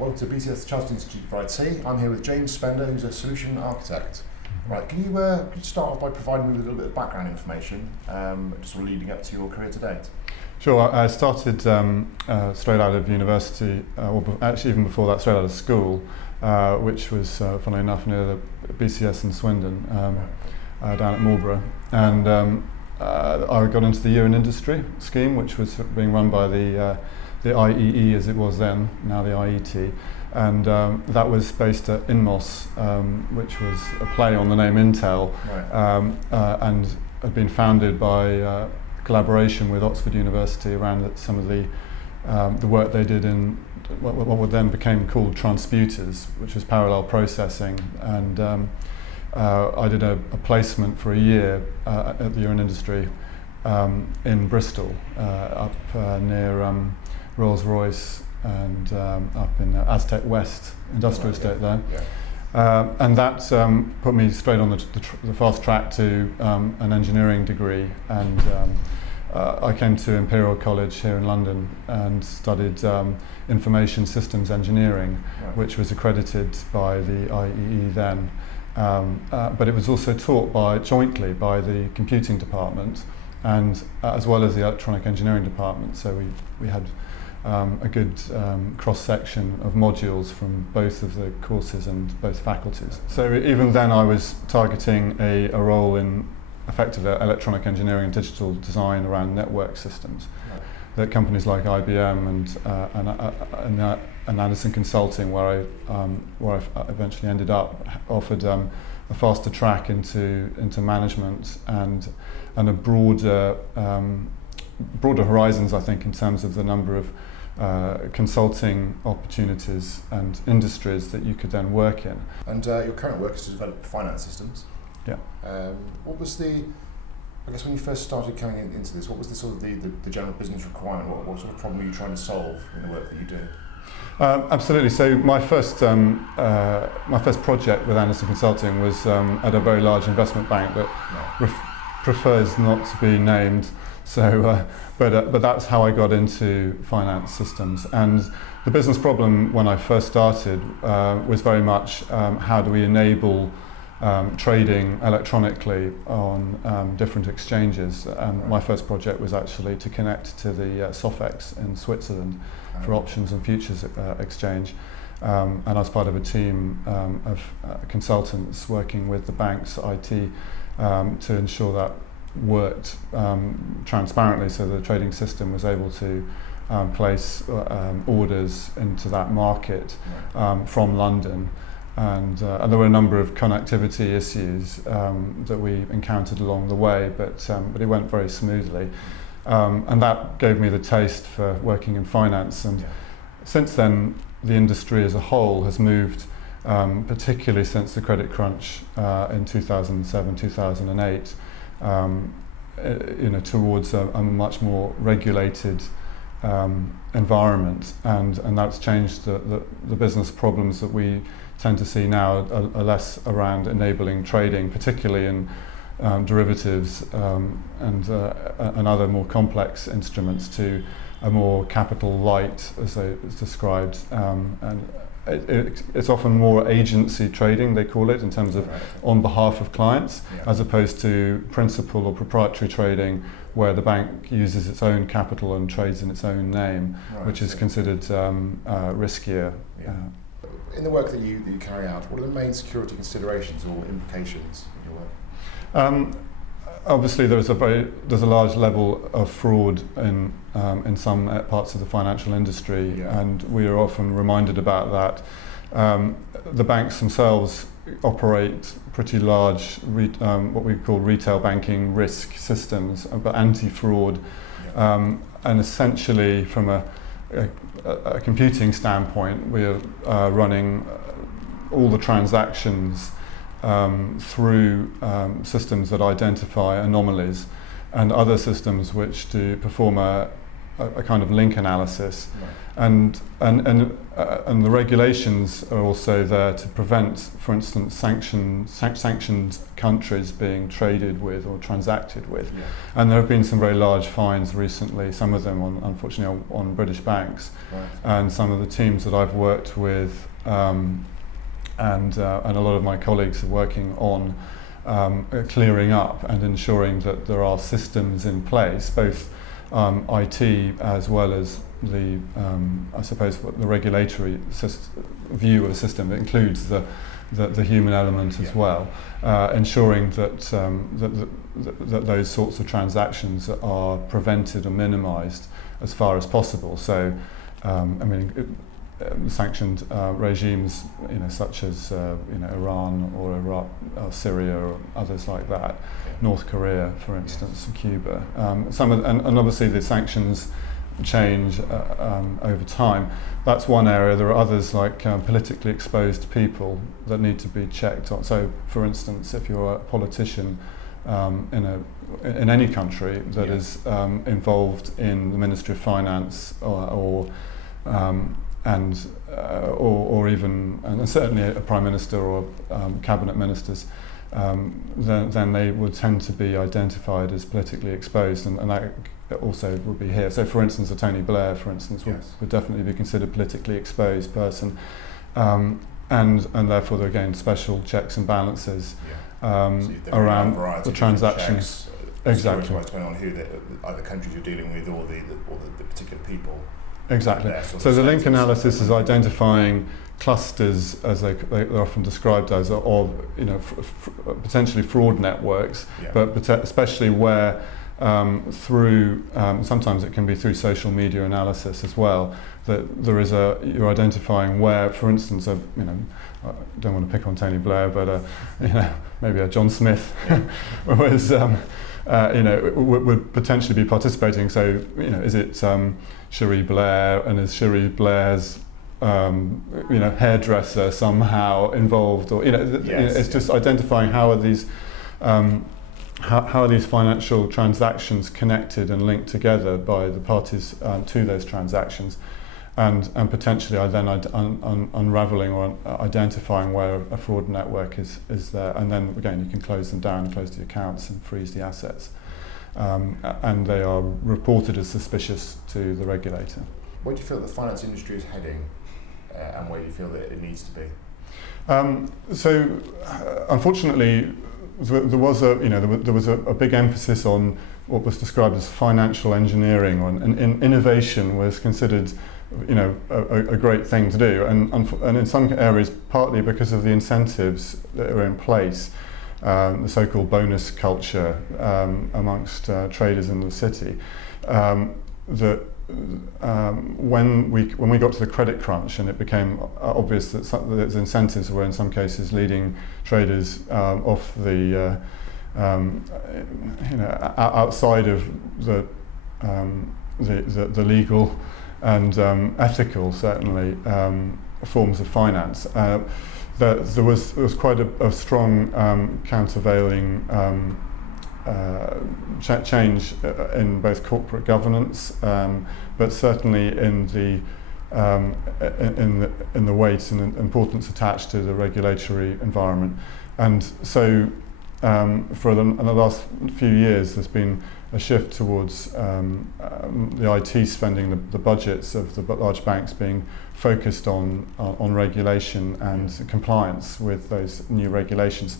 Welcome to BCS Chartered Institute for IT. I'm here with James Spender, who's a solution architect. Right, can you start off by providing me with a little bit of background information, just sort of leading up to your career to date? Sure. I started straight out of university, actually even before that, straight out of school, which was, funnily enough, near the BCS in Swindon, down at Marlborough. And I got into the Year in Industry scheme, which was being run by the IEE as it was then, now the IET, and that was based at Inmos, which was a play on the name Intel, and had been founded by collaboration with Oxford University around some of the work they did in what then became called transputers, which was parallel processing. And I did a placement for a year at the Year in Industry in Bristol, up near Rolls-Royce and up in Aztec West Industrial Estate there. And that put me straight on the fast track to an engineering degree, and I came to Imperial College here in London and studied information systems engineering, which was accredited by the IEE then, but it was also taught jointly by the computing department and as well as the electronic engineering department. So we had a good cross-section of modules from both of the courses and both faculties. So even then I was targeting a role in effectively electronic engineering and digital design around network systems that companies like IBM and Anderson Consulting, where I eventually ended up, offered a faster track into management and a broader horizons, I think, in terms of the number of consulting opportunities and industries that you could then work in. And your current work is to develop finance systems. Yeah. What was I guess when you first started coming into this, what was the sort of the general business requirement? What sort of problem were you trying to solve in the work that you do? Absolutely. So my first project with Anderson Consulting was at a very large investment bank that prefers not to be named. So, but that's how I got into finance systems. And the business problem when I first started was very much how do we enable trading electronically on different exchanges. My first project was actually to connect to the Sofex in Switzerland for options and futures exchange. And I was part of a team of consultants working with the bank's IT to ensure that worked transparently, so the trading system was able to place orders into that market from London. And there were a number of connectivity issues that we encountered along the way, but it went very smoothly. And that gave me the taste for working in finance. And since then, the industry as a whole has moved, particularly since the credit crunch in 2007, 2008, towards a much more regulated environment, and that's changed the business problems that we tend to see now are less around enabling trading, particularly in derivatives and other more complex instruments, to a more capital light, as it's described, and it's often more agency trading, they call it, in terms of on behalf of clients, as opposed to principal or proprietary trading, where the bank uses its own capital and trades in its own name, which is considered riskier. In the work that you carry out, what are the main security considerations or implications in your work? Obviously, there's a large level of fraud in some parts of the financial industry, and we are often reminded about that. The banks themselves operate pretty large, what we call retail banking risk systems, but anti-fraud, and essentially from a computing standpoint, we are running all the transactions through systems that identify anomalies, and other systems which do perform a a kind of link analysis, Right. and the regulations are also there to prevent, for instance, sanctioned countries being traded with or transacted with. Yeah. And there have been some very large fines recently, some of them unfortunately on British banks. Right. And some of the teams that I've worked with and a lot of my colleagues are working on clearing up and ensuring that there are systems in place, both IT as well as the, I suppose, the regulatory view of the system. It includes the human element as well, ensuring that, that those sorts of transactions are prevented or minimised as far as possible. So, I mean, sanctioned regimes, such as Iran or Iraq or Syria or others like that, North Korea, for instance, Cuba. And obviously the sanctions change over time. That's one area. There are others like politically exposed people that need to be checked on. So, for instance, if you're a politician in any country that is involved in the Ministry of Finance or even and certainly a prime minister or cabinet ministers, then they would tend to be identified as politically exposed, and that also would be here. So, for instance, a Tony Blair, for instance, would definitely be considered a politically exposed person, and therefore there are again special checks and balances around the transactions. Exactly. Depending on who either countries you're dealing with or the particular people. Exactly. So the link analysis is identifying clusters, as they're often described as, of potentially fraud networks, but especially where through sometimes it can be through social media analysis as well, that there is you're identifying where, for instance, I don't want to pick on Tony Blair, but maybe a John Smith was would potentially be participating. So is it Cherie Blair, and is Cherie Blair's hairdresser somehow involved, or it's just identifying how are these how are these financial transactions connected and linked together by the parties to those transactions, and potentially then unraveling or identifying where a fraud network is there, and then again you can close them down, close the accounts and freeze the assets, and they are reported as suspicious to the regulator. Where do you feel that the finance industry is heading, and where do you feel that it needs to be? So unfortunately, there was a big emphasis on what was described as financial engineering, and innovation was considered a great thing to do, and in some areas partly because of the incentives that are in place, the so-called bonus culture amongst traders in the city, that when we got to the credit crunch and it became obvious that the incentives were in some cases leading traders off the outside of the legal and ethical, certainly, forms of finance. There was quite a strong countervailing change in both corporate governance, but certainly in the weight and importance attached to the regulatory environment. And so for the last few years there's been a shift towards the IT spending, the budgets of the large banks being focused on regulation and compliance with those new regulations.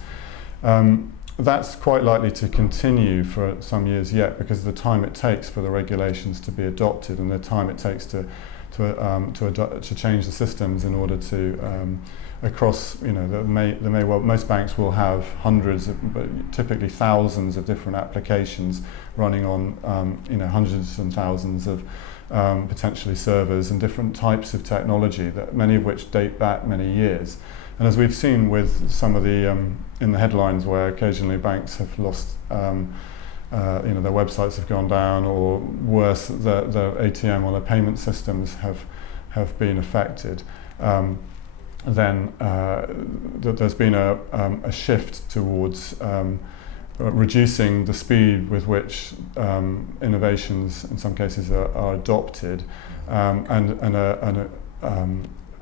That's quite likely to continue for some years yet, because of the time it takes for the regulations to be adopted and the time it takes to change the systems in order to across, most banks will have hundreds, but typically thousands of different applications running on hundreds and thousands of potentially servers and different types of technology, that many of which date back many years. And as we've seen with some of the in the headlines where occasionally banks have lost, their websites have gone down, or worse, their ATM or their payment systems have been affected, then there's been a shift towards reducing the speed with which innovations in some cases are adopted, and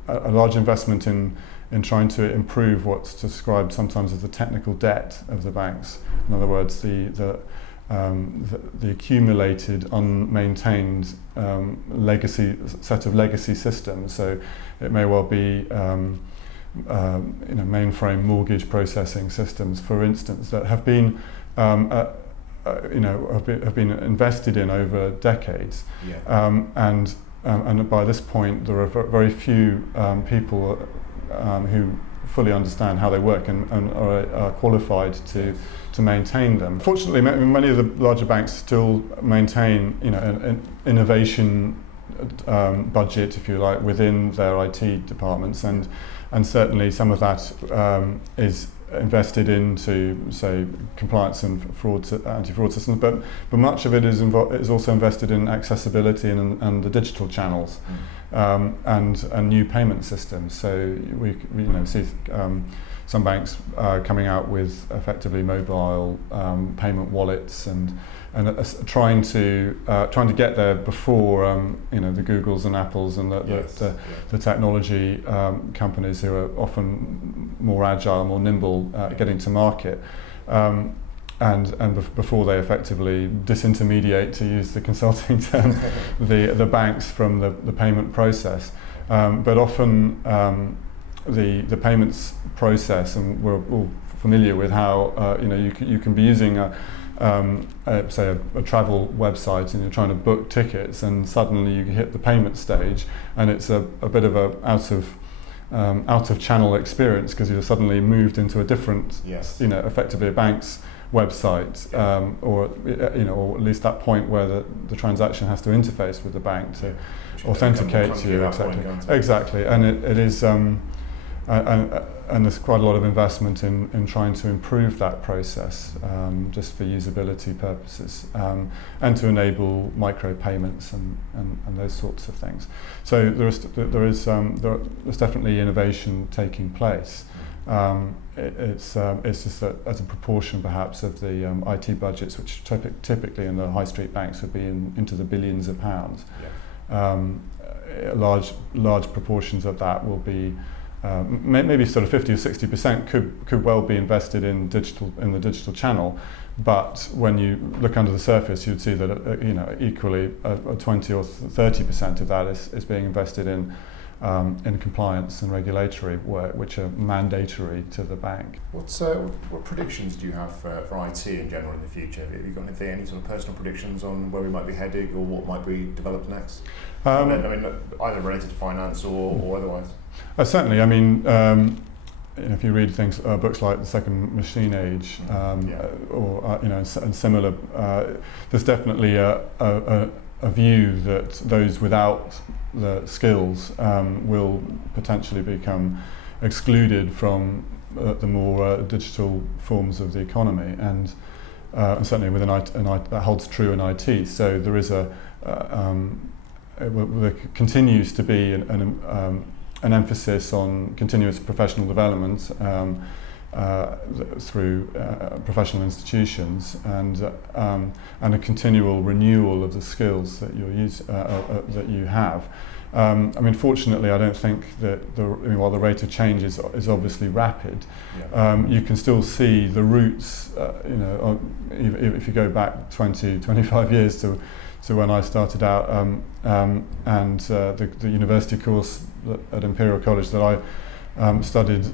a large investment in trying to improve what's described sometimes as the technical debt of the banks. In other words, the accumulated, unmaintained set of legacy systems. So it may well be mainframe mortgage processing systems, for instance, that have been have been invested in over decades, and by this point there are very few people who fully understand how they work and are qualified to maintain them. Fortunately, many of the larger banks still maintain an innovation budget, if you like, within their IT departments, and certainly some of that is invested into, say, compliance and anti-fraud systems, but much of it is also invested in accessibility and the digital channels, and new payment systems. So we see some banks coming out with effectively mobile payment wallets and trying to get there before the Googles and Apples and the technology companies who are often more agile, more nimble, getting to market, and before they effectively disintermediate, to use the consulting term, the banks from the payment process. But often the payments process, and we're all familiar with how you can be using say a travel website and you're trying to book tickets, and suddenly you hit the payment stage and it's a bit of a out of channel experience, because you're suddenly moved into a different, effectively a bank's website, or at least that point where the transaction has to interface with the bank to authenticate you. Exactly, and it is. And there's quite a lot of investment in trying to improve that process, just for usability purposes, and to enable micro payments and those sorts of things. So there's definitely innovation taking place. It's just that as a proportion perhaps of the IT budgets, which typically in the high street banks would be into the billions of pounds. Large proportions of that will be maybe sort of 50 or 60% could well be invested in the digital channel, but when you look under the surface, you'd see that equally 20 or 30% of that is being invested in compliance and regulatory work, which are mandatory to the bank. What predictions do you have for IT in general in the future? Have you got any sort of personal predictions on where we might be heading or what might be developed next? Either related to finance or otherwise. Certainly. I mean, if you read books like The Second Machine Age, and similar, there's definitely a view that those without the skills will potentially become excluded from the more digital forms of the economy, and certainly within that holds true in IT. So there is there continues to be an emphasis on continuous professional development through professional institutions, and a continual renewal of the skills that you have. Fortunately, I don't think that while the rate of change is obviously rapid, you can still see the roots. If you go back 20-25 years to when I started out, and the university course at Imperial College that I studied,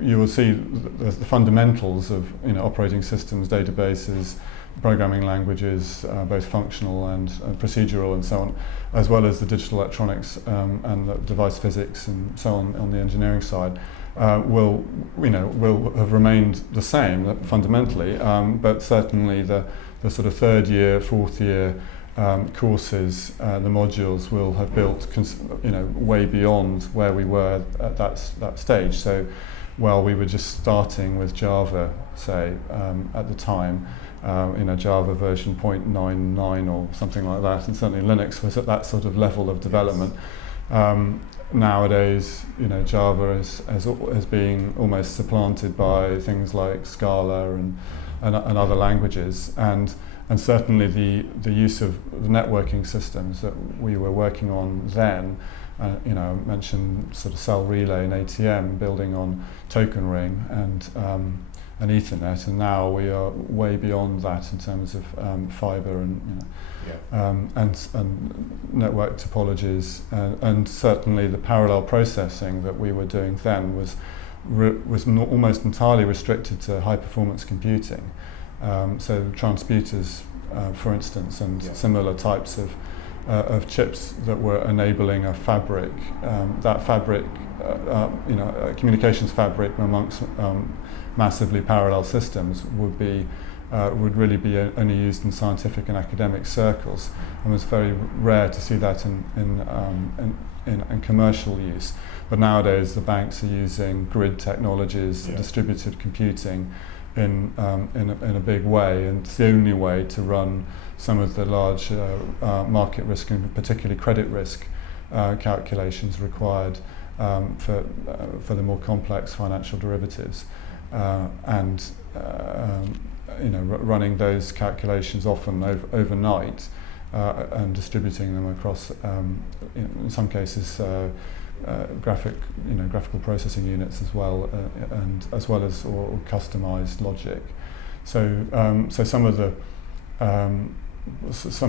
you will see the fundamentals of operating systems, databases, programming languages, both functional and procedural and so on, as well as the digital electronics and the device physics and so on the engineering side, will have remained the same fundamentally, but certainly the sort of third year, fourth year courses, the modules will have built way beyond where we were at that stage. So while we were just starting with Java, say, at the time, Java version 0.99 or something like that, and certainly Linux was at that sort of level of development. nowadays, Java has been almost supplanted by things like Scala and other languages, and certainly the use of the networking systems that we were working on then. I mentioned sort of cell relay and ATM building on token ring and Ethernet, and now we are way beyond that in terms of fiber and network topologies, and certainly the parallel processing that we were doing then was almost entirely restricted to high performance computing. So transputers, for instance, and similar types of chips that were enabling a fabric. That fabric, communications fabric amongst massively parallel systems would really be only used in scientific and academic circles, and was very rare to see that in commercial use. But nowadays the banks are using grid technologies, distributed computing in a big way, and it's the only way to run some of the large market risk and particularly credit risk calculations required for the more complex financial derivatives, running those calculations often overnight and distributing them across, in some cases, graphical processing units as well, and as well as or customized logic. So some of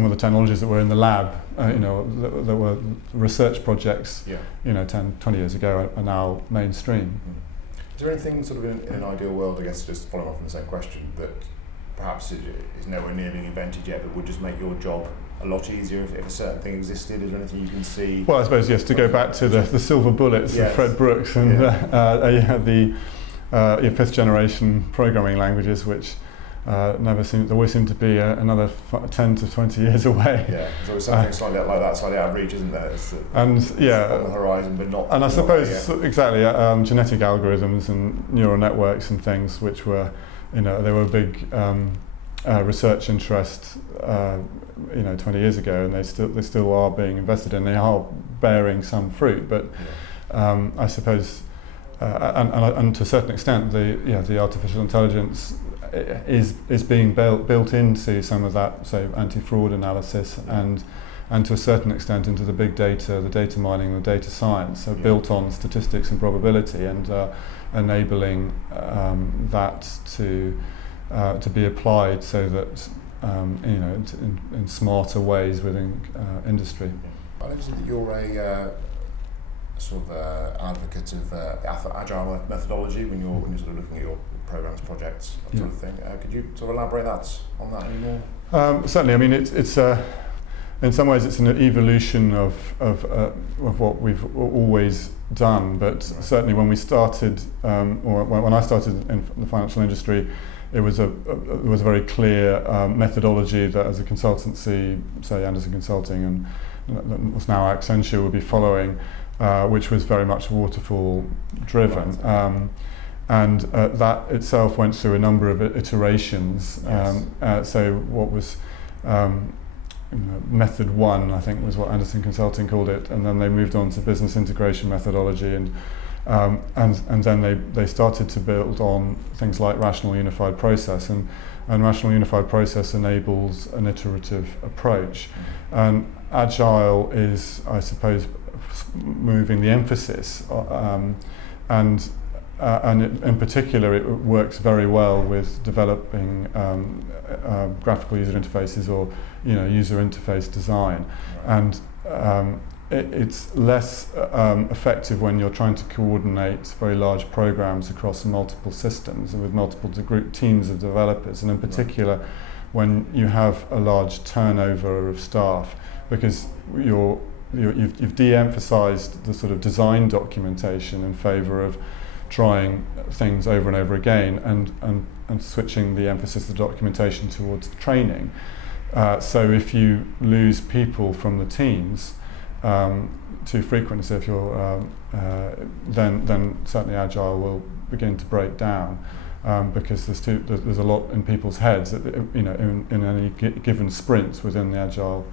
the technologies that were in the lab, that were research projects, 10, 20 years ago, are now mainstream. Is there anything sort of in an ideal world, I guess, just following on from the same question, that perhaps is nowhere near being invented yet, but would just make your job a lot easier if a certain thing existed? Is there anything you can see? Well, I suppose, yes, to go back to the silver bullets of Fred Brooks and the fifth generation programming languages, which always seem to be another 10 to 20 years away. Yeah, there's always something slightly like that, slightly out of reach, isn't there? It's on the horizon, but not. And I suppose exactly genetic algorithms and neural networks and things, which were, they were a big research interest, 20 years ago, and they still are being invested in. They are bearing some fruit, but I suppose, and to a certain extent, the artificial intelligence is being built into some of that, say, anti-fraud analysis, and to a certain extent into the big data, the data mining, the data science, so built on statistics and probability, and enabling that to be applied so that in smarter ways within industry. I understand that you're a sort of advocate of Agile methodology when you're sort of looking at your programs, projects, that sort of thing. Could you sort of elaborate on that any more? Certainly. I mean, it's in some ways it's an evolution of what we've always done. But certainly when we started, or when I started in the financial industry, it was a very clear methodology that, as a consultancy, say Anderson Consulting and what's now Accenture, would be following, which was very much waterfall driven. Right. And that itself went through a number of iterations. Yes. So what was method one, I think, was what Anderson Consulting called it, and then they moved on to business integration methodology, and then they started to build on things like rational unified process, and rational unified process enables an iterative approach. And Agile is, I suppose, moving the emphasis, and in particular it works very well with developing graphical user interfaces, or user interface design. Right. And it's less effective when you're trying to coordinate very large programs across multiple systems and with multiple teams of developers, and in particular when you have a large turnover of staff, because you've de-emphasized the sort of design documentation in favor of trying things over and over again, and switching the emphasis of the documentation towards training. So if you lose people from the teams too frequently, so if you're then certainly Agile will begin to break down, because there's a lot in people's heads that, in any given sprints within the Agile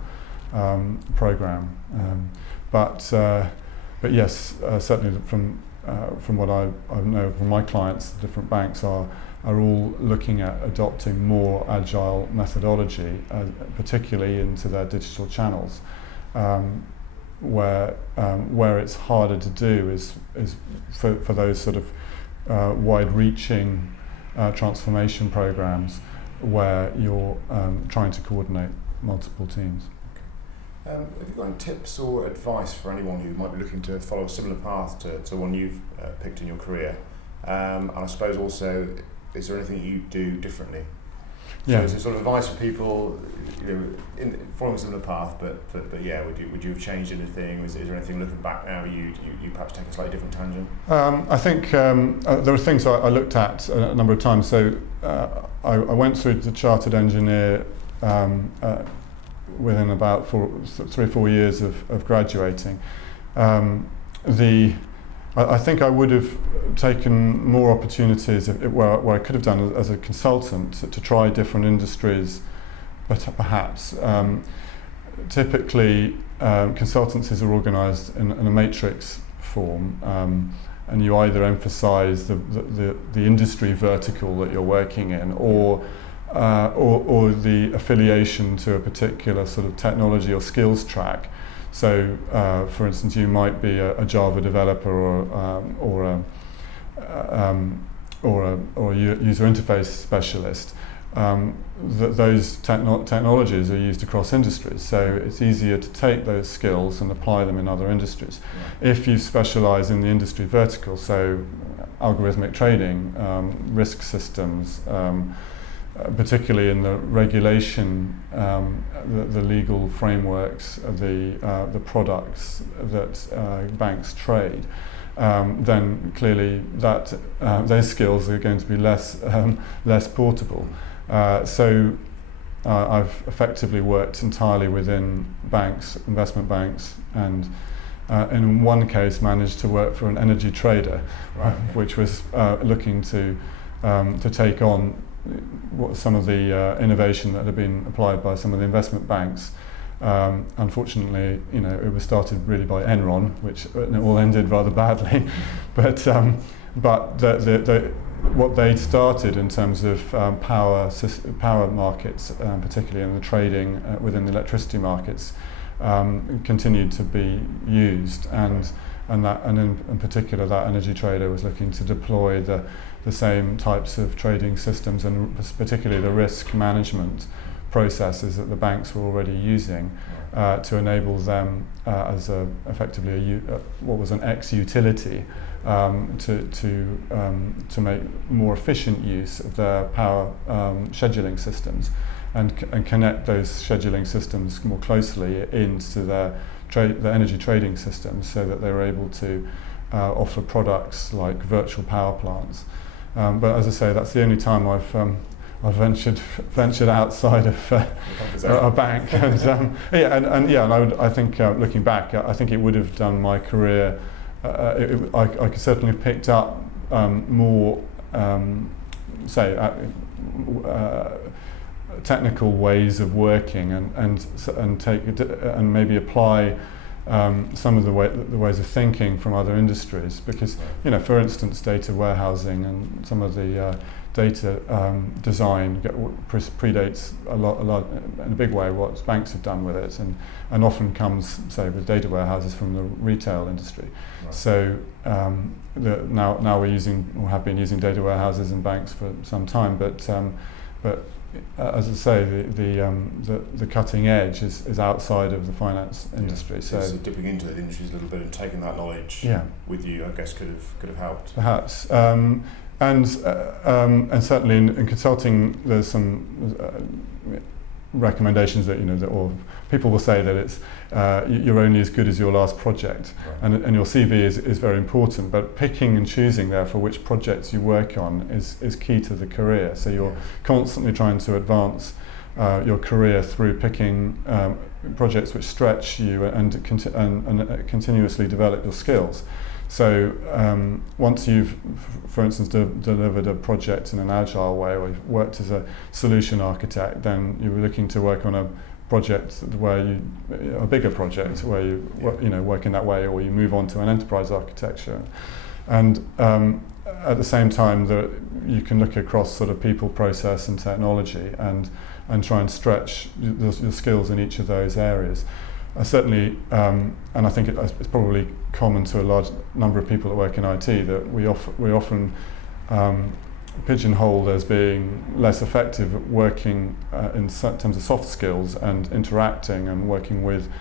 program. But but yes, certainly from what I know from my clients, the different banks are all looking at adopting more agile methodology, particularly into their digital channels, where it's harder to do is for those sort of wide-reaching transformation programs where you're trying to coordinate multiple teams. Have you got any tips or advice for anyone who might be looking to follow a similar path to one you've picked in your career? And I suppose also, is there anything you do differently? Yeah. So is there sort of advice for people, in following a similar path, but yeah, would you have changed anything? Is there anything looking back now you perhaps take a slightly different tangent? I think there are things I looked at a number of times. So I went through the chartered engineer within about 3 or 4 years of graduating. I think I would have taken more opportunities where I could have done as a consultant to try different industries, but perhaps typically consultancies are organised in a matrix form, and you either emphasise the industry vertical that you're working in, or the affiliation to a particular sort of technology or skills track. So, for instance, you might be a Java developer or a user interface specialist. Those technologies are used across industries, so it's easier to take those skills and apply them in other industries. Yeah. If you specialise in the industry vertical, so algorithmic trading, risk systems, particularly in the regulation, the legal frameworks, the products that banks trade, then clearly that those skills are going to be less portable. So I've effectively worked entirely within banks, investment banks, and in one case managed to work for an energy trader, right, which was looking to take on some of the innovation that had been applied by some of the investment banks. Unfortunately, it was started really by Enron, which it all ended rather badly. But what they'd started in terms of power markets, particularly in the trading within the electricity markets, continued to be used, and in particular that energy trader was looking to deploy the same types of trading systems, and particularly the risk management processes that the banks were already using to enable them as effectively what was an ex-utility to make more efficient use of their power scheduling systems, and connect those scheduling systems more closely into their energy trading systems, so that they were able to offer products like virtual power plants. But as I say, that's the only time I've ventured outside of a bank, and I think looking back, I think it would have done my career. I could certainly have picked up more, technical ways of working, and maybe apply some of the ways of thinking from other industries, because for instance, data warehousing and some of the data design predates a lot in a big way what banks have done with it, and often comes, say, with data warehouses from the retail industry. Right. So now we're using, or have been using, data warehouses in banks for some time, but as I say, the cutting edge is outside of the finance industry. Yeah. So dipping into the industries a little bit and taking that knowledge with you, I guess, could have helped. Perhaps, and certainly in consulting, there's some recommendations that or people will say that it's you're only as good as your last project, right. and your CV is very important, but picking and choosing therefore which projects you work on is key to the career. So you're constantly trying to advance your career through picking projects which stretch you and continuously develop your skills. So once you've, for instance, delivered a project in an agile way, or you've worked as a solution architect, then you're looking to work on a project where a bigger project where you work in that way, or you move on to an enterprise architecture. And at the same time, that you can look across sort of people, process, and technology, and try and stretch your skills in each of those areas. Certainly, and I think it's probably common to a large number of people that work in IT, that we often pigeonholed as being less effective at working in terms of soft skills and interacting and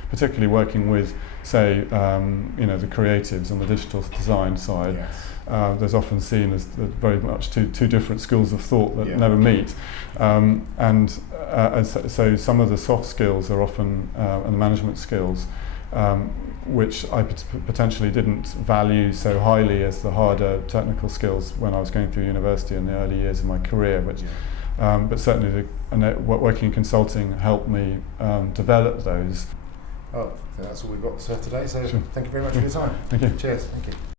particularly working with, say, the creatives on the digital design side. Yes. There's often seen as very much two different schools of thought that never meet, and so some of the soft skills are often and the management skills, which I potentially didn't value so highly as the harder technical skills when I was going through university in the early years of my career. But certainly working in consulting helped me develop those. Oh, that's all we've got today. So sure. Thank you very much for your time. Thank you. Cheers. Thank you.